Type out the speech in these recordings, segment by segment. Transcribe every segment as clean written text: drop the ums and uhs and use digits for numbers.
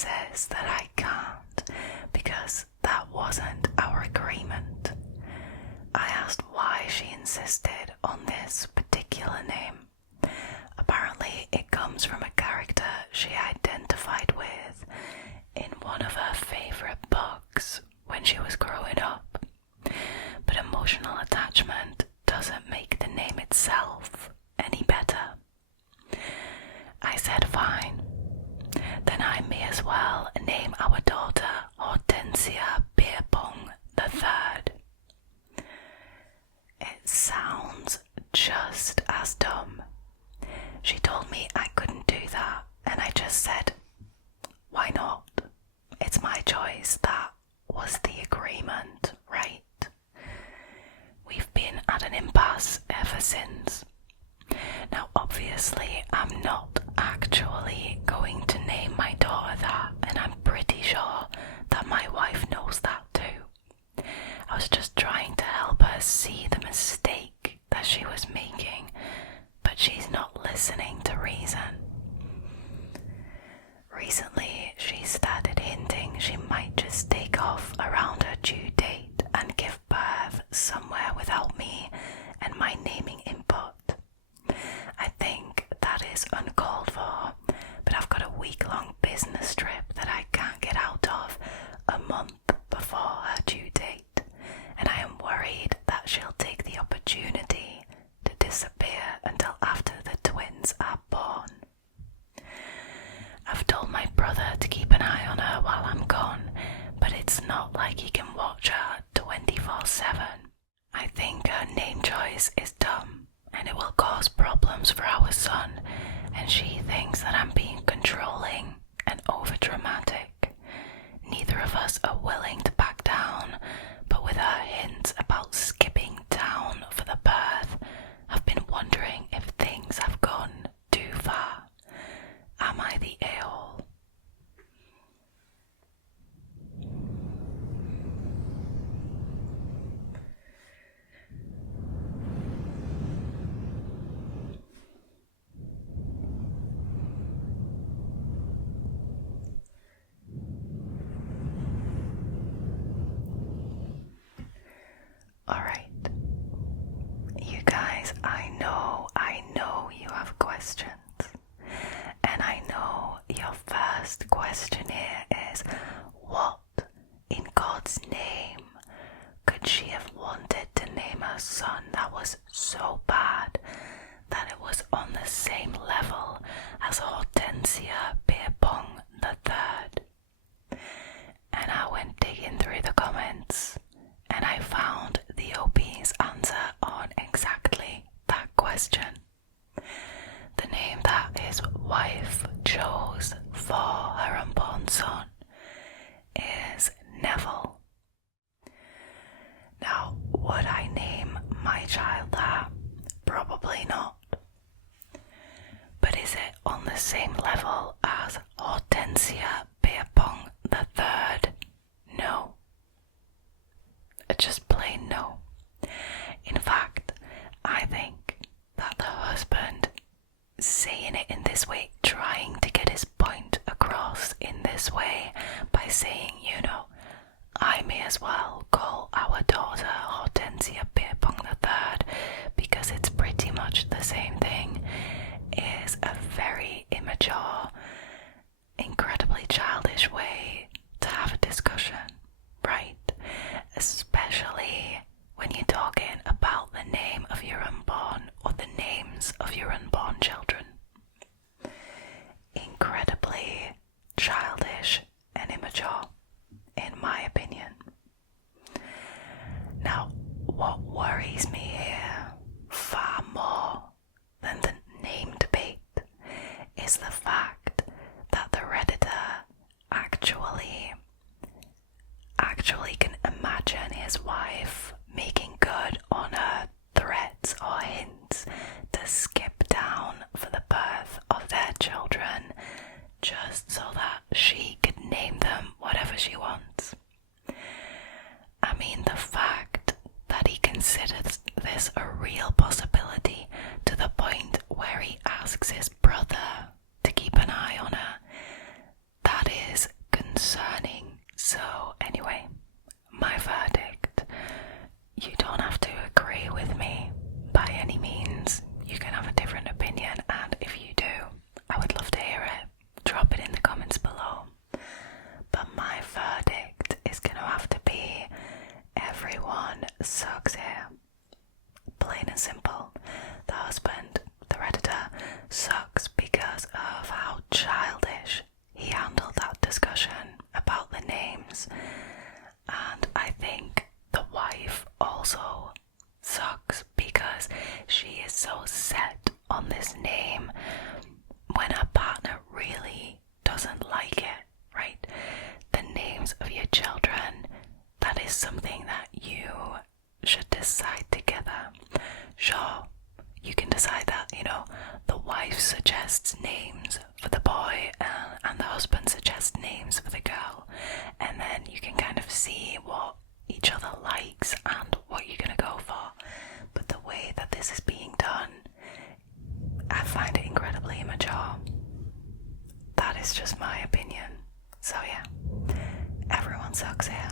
says that I can't because that wasn't our agreement. I asked why she insisted on this particular name. Apparently it comes from a character she identified with in one of her favourite books when she was growing up. But emotional attachment doesn't make the name itself any better. I said fine. Then I may as well name our daughter Hortensia Beerpong III. It sounds just as dumb. She told me I couldn't do that, and I just said, why not? It's my choice. That was the agreement, right? We've been at an impasse ever since. Now obviously I'm not actually going to name my daughter that, and I'm pretty sure that my wife knows that too. I was just trying to help her see the mistake that she was making, but she's not listening to reason. Recently she started hinting she might just take off around her due date and give birth somewhere without me and my naming input. I think that is uncalled for, but I've got a week-long business trip that I can't get out of a month before her due date, and I am worried that she'll take the opportunity to disappear until after the twins are born. I've told my brother to keep an eye on her while I'm gone, but it's not like he can watch her 24/7. I think her name choice is dumb, and it will cause problems for our son, and she thinks that I'm being controlling and overdramatic. Neither of us are willing to back down, but with her hints about skipping town for the birth, I've been wondering if things have gone too far. Am I the a-hole? Alright, you guys, I know you have questions, and I know your first question here is, what in God's name could she have wanted to name her son that was so bad that it was on the same level as Hortensia Beerpong III? And I went digging through the comments, and I found the OP's answer on exactly that question. The name that his wife chose for her unborn son is Neville. Now, would I name my child that? Probably not. But is it on the same level as Hortensia Beerpong III? No. Just plain no. In fact, I think that the husband saying it in this way, trying to get his point across in this way by saying, I may as well call our daughter Hortensia Beerpong III because it's pretty much the same thing, is a very immature, incredibly childish way to have a discussion, right? Especially when you're talking about the name of your unborn or the names of your unborn children. Incredibly childish and immature, in my opinion. Now, what worries me here far more than the name debate is the fact that the Redditor actually can imagine his wife making good on her threats or hints to skip down for the birth of their children just so that she could name them whatever she wants. I mean, the fact that he considers this a real possibility to the point where he asks his brother to keep an eye on her, that is suggests names for the boy and the husband suggests names for the girl, and then you can kind of see what each other likes and what you're going to go for. But the way that this is being done, I find it incredibly immature. That is just my opinion. So yeah, everyone sucks here.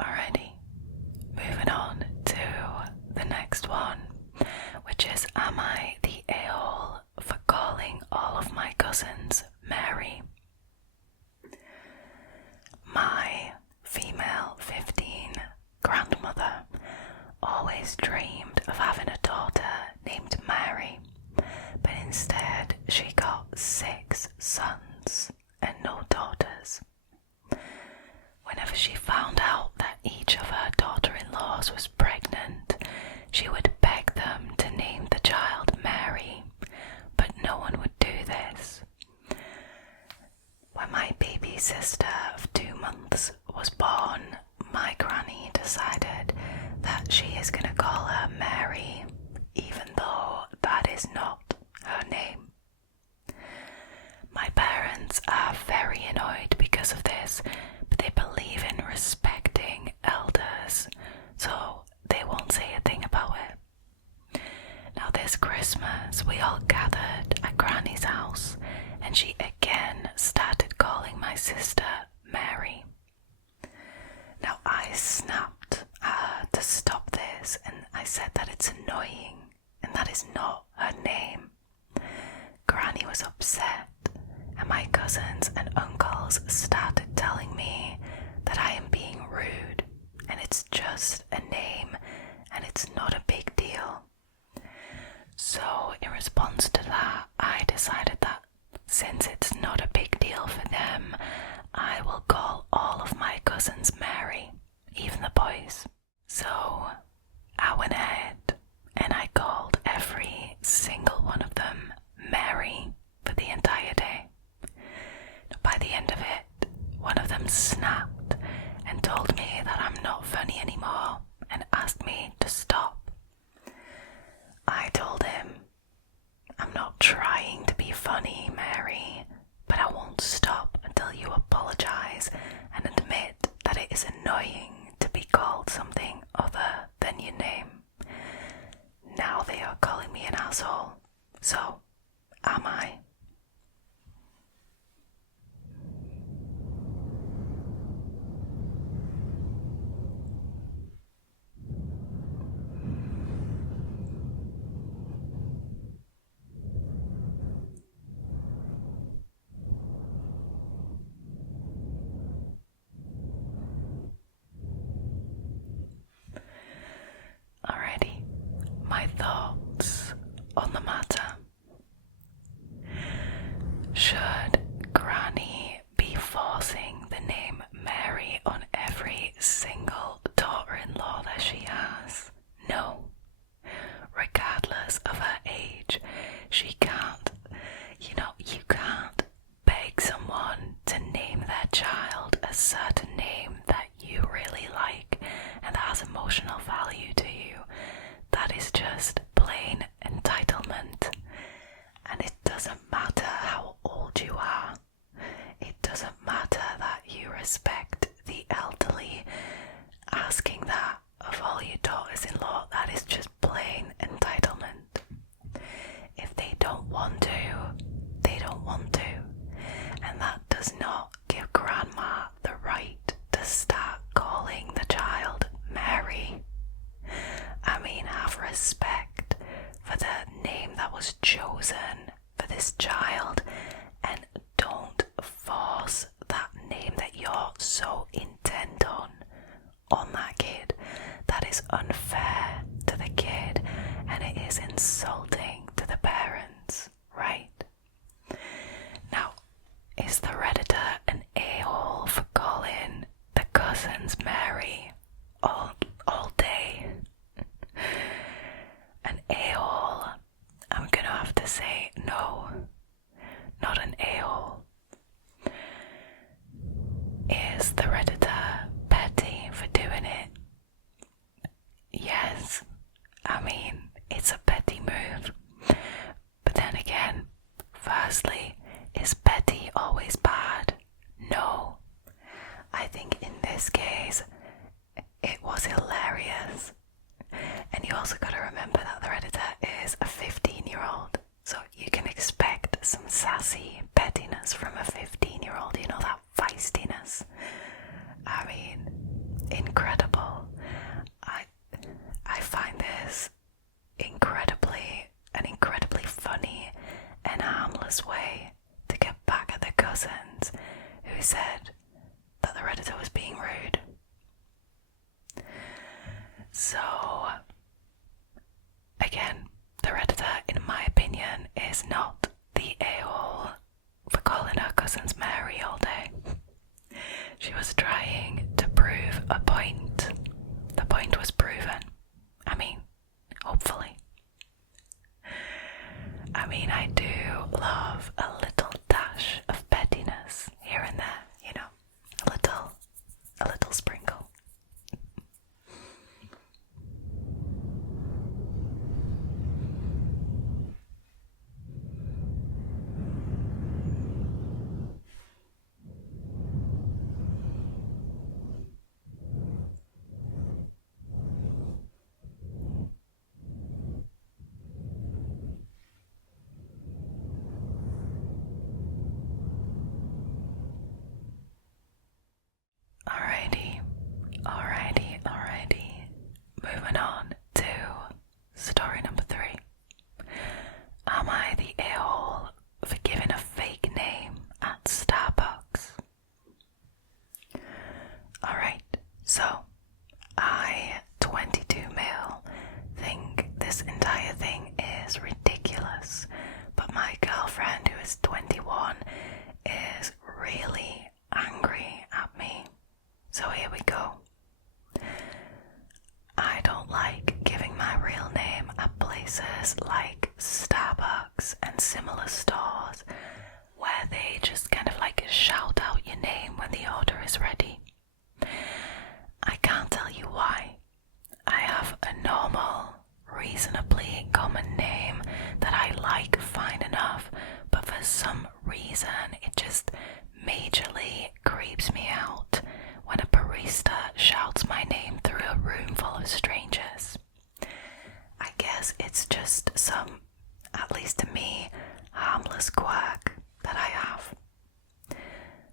Alrighty, moving on to the next one, which is, am I the a-hole for calling all of my cousins Mary? My female 15 grandmother always dreamed of having a daughter named Mary, but instead she got 6 sons and no daughters. Whenever she found out that each of her daughter-in-laws was pregnant, she would beg them to name the child Mary, but no one would do this. When my baby sister of 2 months was born, my granny decided that she is going to call her Mary, even though that is not her name. My parents are very annoyed because of this, but they believe in respecting elders, so they won't say a thing about it. Now this Christmas, we all gathered at Granny's house, and she again started calling my sister Mary. Now I snapped at her to stop this, and I said that it's annoying, and that is not her name. Granny was upset, and my cousins and uncles started telling me that I am being rude, and it's just a name, and it's not a big deal. So in response to that, I decided that since it's not a big deal for them, I will call all of my cousins Mary, even the boys. So I went ahead and I called every single one of them Mary for the entire day. By the end of it, one of them snapped and told me that I'm not funny anymore and asked me to stop. I told him, I'm not trying to be funny, Mary, but I won't stop until you apologize and admit that it is annoying to be called something other than your name. Now they are calling me an asshole, so am I? Alrighty, my thoughts on the matter. Should Granny be forcing the name Mary on every single daughter-in-law that she has? No. Regardless of her age, she can't, you can't beg someone to name their child a certain name that you really like and that has emotional value to you. That is just plain entitlement. And it doesn't matter how old you are. It doesn't matter that you respect the elderly. Asking that of all your daughters-in-law, that is just plain entitlement. If they don't want to, they don't want to. And that does not give Grandma the right to start calling the child Mary. I mean, have respect for the name that was chosen for this child, and don't force that name that you're so insulting to the parents, right? Now, is the Redditor an a-hole for calling the cousins Mary all day? An a-hole? I'm gonna have to say no, not an a-hole. Is the Redditor petty for doing it? Yes, I mean, it's a petty move. But then again, firstly, is petty always bad? No. I think in this case, it was hilarious. And you also gotta remember that the Redditor is a 15-year-old, so you can expect some sassy pettiness from a 15-year-old, you know, that feistiness. I mean, incredible. I find this an incredibly funny and harmless way to get back at the cousins who said that the Redditor was being rude. So, again, the Redditor, in my opinion, is not the a-hole for calling her cousins Mary all day. She was trying to prove a point. The point was proven. I mean, hopefully. I mean, I do love a little dash of pettiness here and there, you know, a little sprinkle. Alrighty. Moving on to story number 3. Am I the a-hole for giving a fake name at Starbucks? Alright, so I, 22 male, think this entire thing is ridiculous, but my girlfriend, who is 21, is really angry at me. So here we go. I don't like giving my real name at places like Starbucks and similar stores where they just kind of like shout out your name when the order is ready. I can't tell you why. I have a normal, reasonably common name that I like fine enough, but for some reason it just majorly creeps me out when a barista shouts my name through a room full of strangers. I guess it's just some, at least to me, harmless quirk that I have.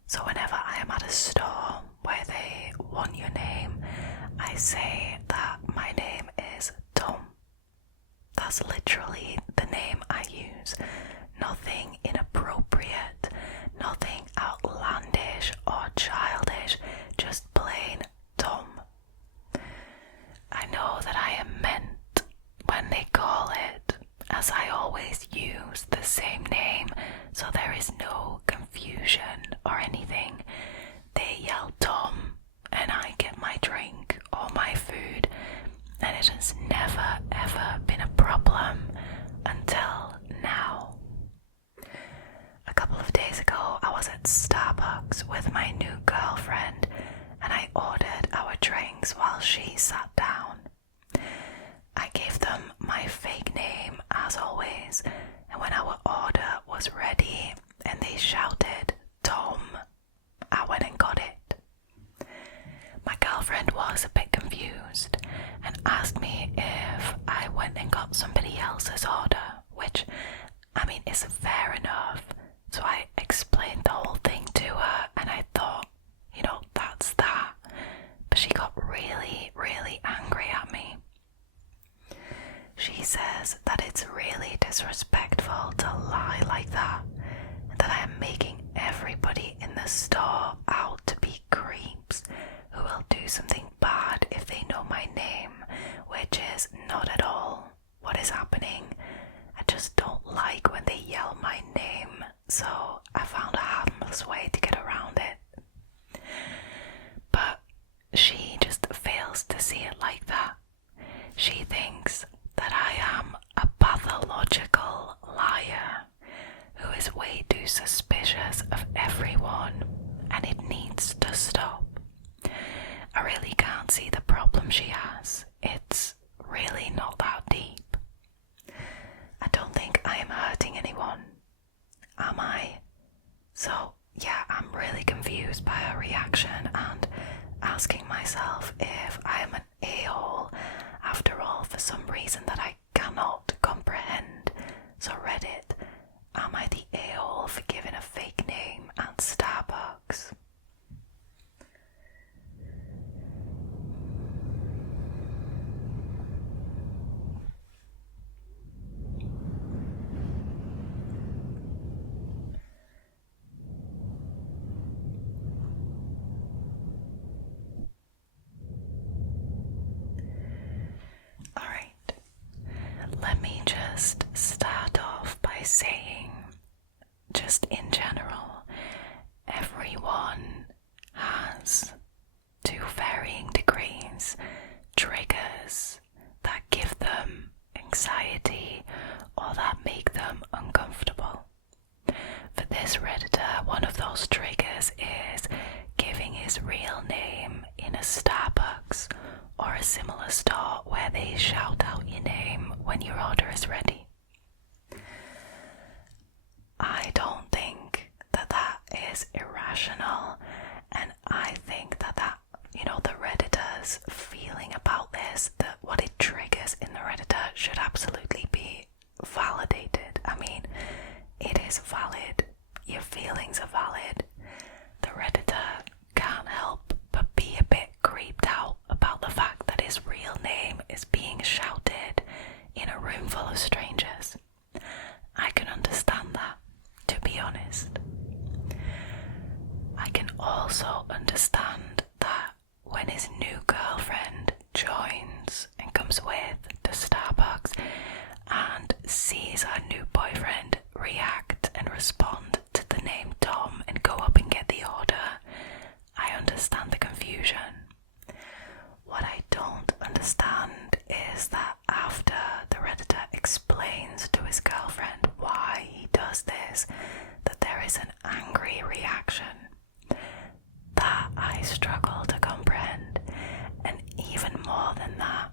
So whenever I am at a store where they want your name, I say that my name is Tom. That's literally the name I use. Nothing inappropriate, nothing outlandish or childish, just plain Tom. I know that I am meant when they call it, as I always use the same name, so there is no confusion or anything. They yell Tom, and I get my drink or my food, and it has never ever been a problem until now. A couple of days ago, I was at Starbucks with my new girlfriend, and I ordered our drinks while she sat down. I gave them my fake name as always, and when our order was ready and they shouted Tom, I went and got it. My girlfriend was a bit confused and asked me if I went and got somebody else's order, which, I mean, is fair enough. So I explained the whole thing to her, and I thought, you know, that's that. But she got really, really angry at me. She says that it's really disrespectful to lie like that, and that I am making everybody in the store out to be creeps who will do something bad if they know my name, which is not at all what is happening. so I found a harmless way to get around it. But she just fails to see it like that. She thinks that I am a pathological liar who is way too suspicious of everyone, and it needs to stop. I really can't see the problem she has. It's really not that deep. I don't think I am hurting anyone. Am I? So, yeah, I'm really confused by her reaction and asking myself if I am an a-hole after all for some reason that I cannot comprehend. So Reddit, am I the a-hole for giving a fake name at Starbucks? Alright, let me just start off by saying, just in general, everyone has, to varying degrees, triggers that give them anxiety or that make them uncomfortable. For this Redditor, one of those triggers is giving his real name in a Starbucks or a similar store where they shout out your name when your order is ready. I don't think that that is irrational, and I think that the Redditor's feeling about this, that what it triggers in the Redditor should absolutely be validated. I mean, it is valid. Your feelings are valid. The Redditor can't help but be a bit creeped out about the fact that his real name is being shouted in a room full of strangers. I can understand that, to be honest. I can also understand that when his new girlfriend joins and comes with to Starbucks and sees her new boyfriend react and respond to the name Tom and go up and get the order, I understand the confusion. What I don't understand is that after the Redditor explains to his girlfriend why he does this, that there is an angry reaction. That I struggle to comprehend, and even more than that,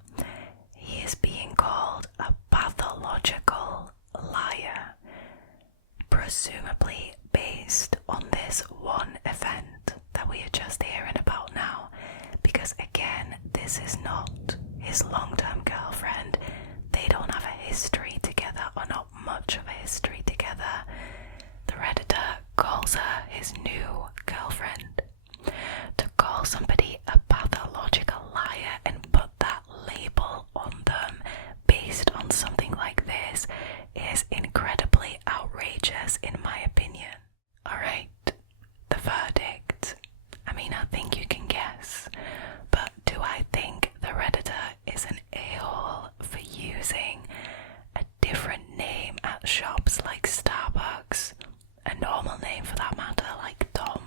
he is being called a pathological liar, presumably based on this one event that we are just hearing about now, because again, this is not his long-term girlfriend. They don't have a history together, or not much of a history together. The Redditor calls her his new girlfriend. To call somebody a pathological liar and put that label on them based on something like this is incredibly outrageous in my opinion. Alright, the verdict. I mean, I think you can guess, but do I think the Redditor is an a-hole for using a different name at shops like Starbucks, a normal name for that matter like Tom?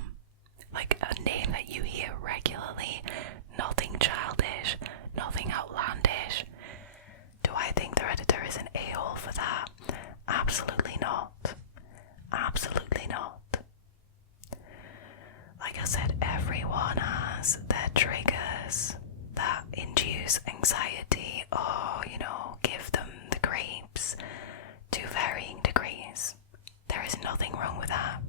Like a name that you hear regularly, nothing childish, nothing outlandish. Do I think the Redditor is an a-hole for that? Absolutely not. Absolutely not. Like I said, everyone has their triggers that induce anxiety or, give them the creeps to varying degrees. There is nothing wrong with that.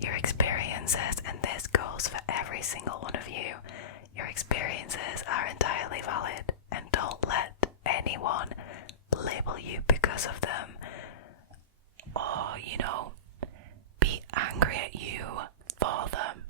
Your experiences, and this goes for every single one of you, your experiences are entirely valid, and don't let anyone label you because of them or, be angry at you for them.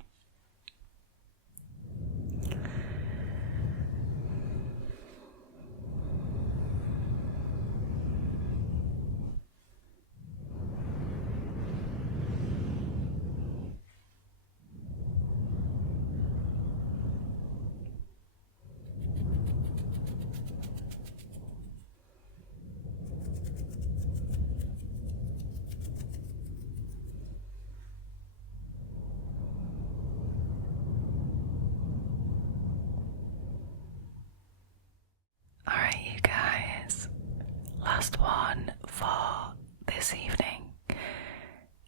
last one for this evening.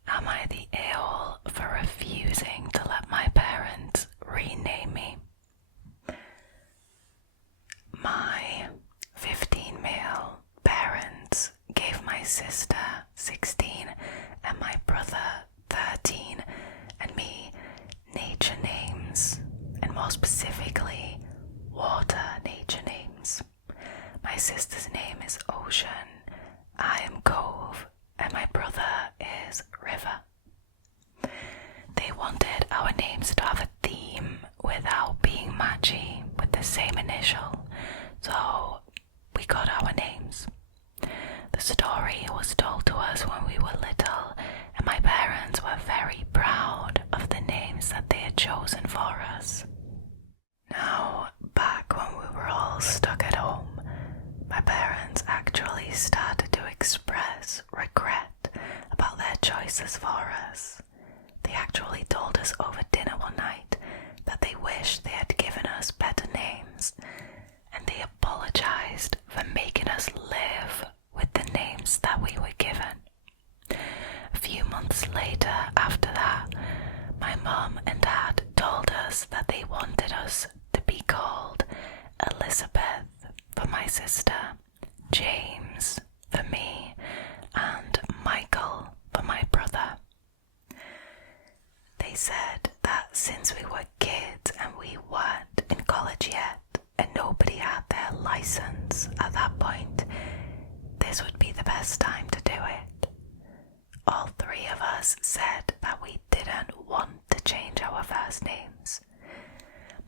Am I the a-hole for refusing to let my parents rename me? My 15 male parents gave my sister 16 and my brother 13 and me nature names, and more specifically water nature names. My sister's name is Ocean, I am Cove, and my brother is River. They wanted our names to have a theme without being matchy with the same initial, so we got our names. The story was told to us when we were little, and my parents were very proud of the names that they had chosen for us. Now, back when we were all stuck at home, my parents actually started to express regret about their choices for us. They actually told us over dinner one night that they wished they had given us better names, and they apologized for making us live with the names that we were given. A few months later after that, my mum and dad told us that they wanted us to be called Elizabeth for my sister, James for me, and Michael for my brother. They said that since we were kids and we weren't in college yet, and nobody had their license at that point, this would be the best time to do it. All three of us said that we didn't want to change our first names.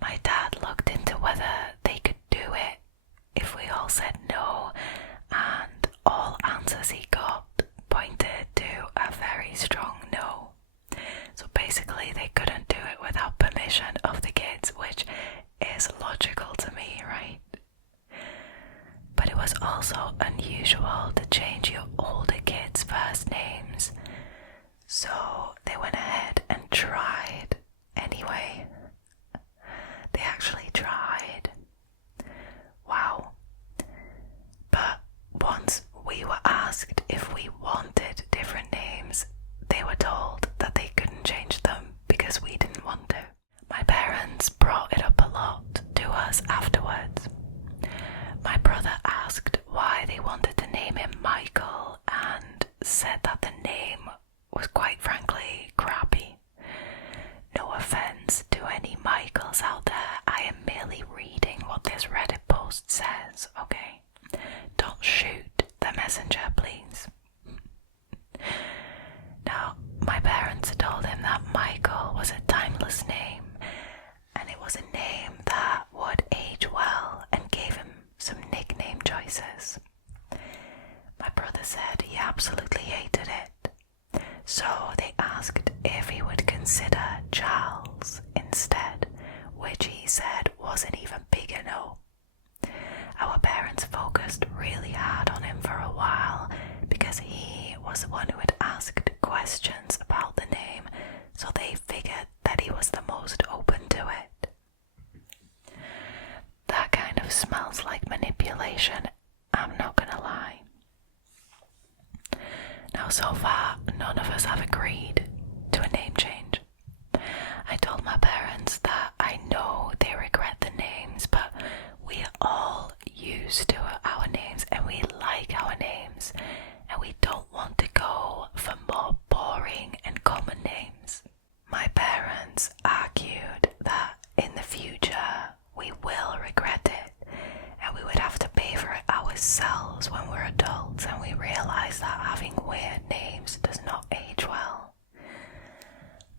My dad looked into whether they could do it if we all said no, and all answers he got pointed to a very strong no. So basically they couldn't do it without permission of the kids, which is logical to me, right? But it was also unusual to change your older kids' first names, so they went ahead and tried anyway. They actually tried. Wow. But once we were asked if we wanted different names, they were told that they couldn't change them because we didn't want to. My parents brought it up a lot to us afterwards. My brother asked why they wanted to name him Michael and said that the name was quite frankly crappy. No offense to any Michaels out there, I am merely reading what this Reddit post says, okay? Don't shoot the messenger, please. Now, my parents told him that Michael was a timeless name, and it was a name that would age well, and gave him some nickname choices. My brother said he absolutely hated it, so they asked if he would consider Charles instead, which he said wasn't even big enough. Our parents focused really hard on him for a while because he was the one who had asked questions about the name, so they figured that he was the most open to it. That kind of smells like manipulation, I'm not gonna lie. Now so far, none of us have agreed to a name change. I told my parents that I know they regret the names, but we are all used to our names and we like our names, and we don't want to go for more boring and common names. My parents argued that in the future we will regret it, and we would have to pay for it ourselves when we're adults, and we realize that having weird names does not age well.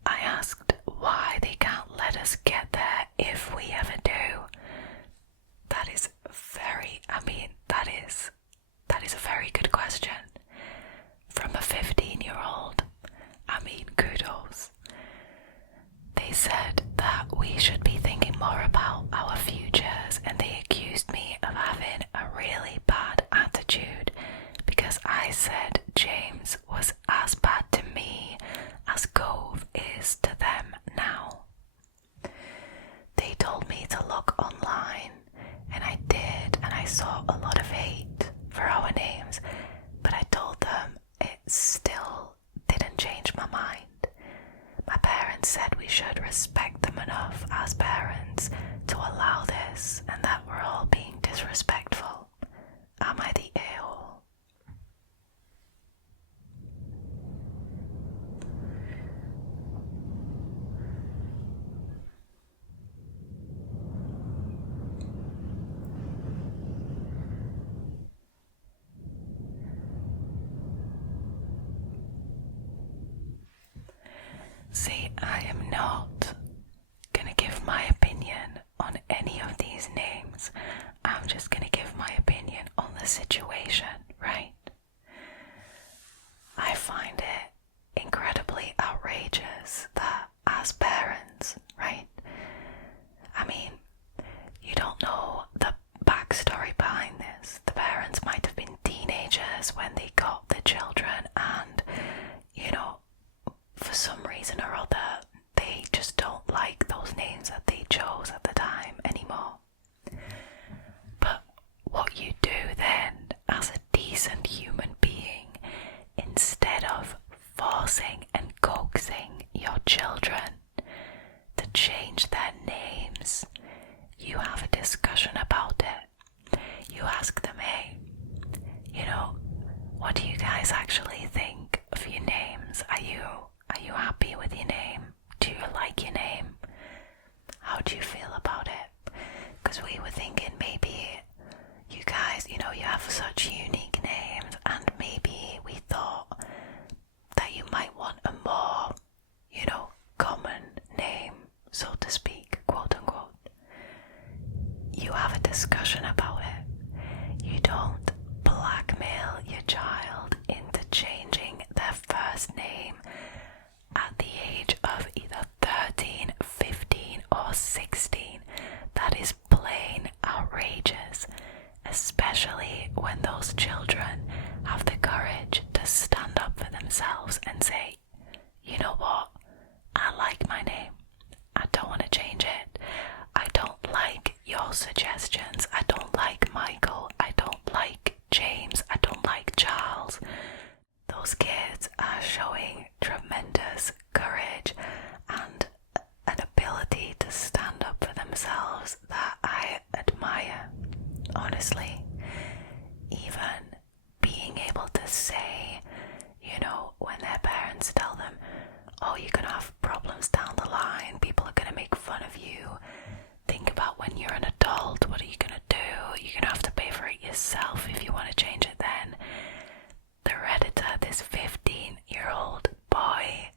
I asked why they can't let us get there if we ever do. That is a very good question. From a 15-year-old, kudos. They said that we should be thinking more about our futures, and they accused me of having a really bad attitude because I said James was as See, I am not gonna give my opinion on any of these names. I'm just gonna give my opinion on the situation, right? I find it incredibly outrageous that as parents, right? I mean, you don't know the backstory behind this. The parents might have been teenagers when they got the children, and, you know, for some reason or other, they just don't like those names that they chose at the time anymore. But what you do then, as a decent human being, instead of forcing and coaxing your children to change their names, you have a discussion about it. You ask them, hey, you know, what do you guys actually think of your names? Are you happy with your name? Do you like your name? How do you feel about it? Because we were thinking maybe you guys, you know, you have such unique names, and maybe we thought that you might want a more, you know, common name, so to speak, quote unquote. You have a discussion about it. You don't blackmail your child into changing their first name at the age of either 13, 15 or 16. That is plain outrageous, especially when those children have the courage to stand up for themselves and say, you know what, I like my name, I don't want to change it, I don't like your suggestions, I don't like Michael, I don't like James, I don't like Charles. Those kids are showing tremendous courage and an ability to stand up for themselves that I admire, honestly. Even being able to say, you know, when their parents tell them, oh, you're gonna have problems down the line, people are gonna make fun of you, think about when you're an adult, what are you gonna do? You're gonna have to pay for it yourself if you want to change it then. The Redditor, this 15-year-old boy,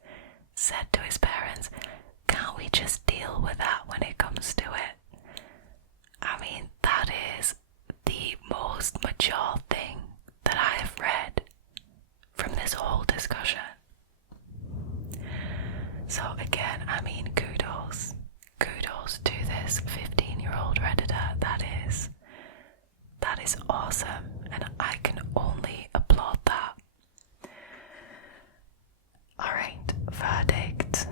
said to his parents, can't we just deal with that when it comes to it? I mean, that is the most mature thing that I have read from this whole discussion. So again, I mean, kudos to this 15-year-old Redditor. That is awesome, and I can only applaud that. Alright, verdict.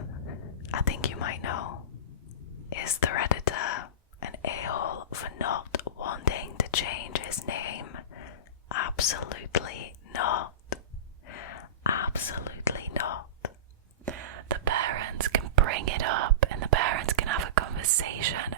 I think you might know. Is the Redditor an a-hole for not wanting to change his name? Absolutely not. Absolutely not. The parents can bring it up, and the parents can have a conversation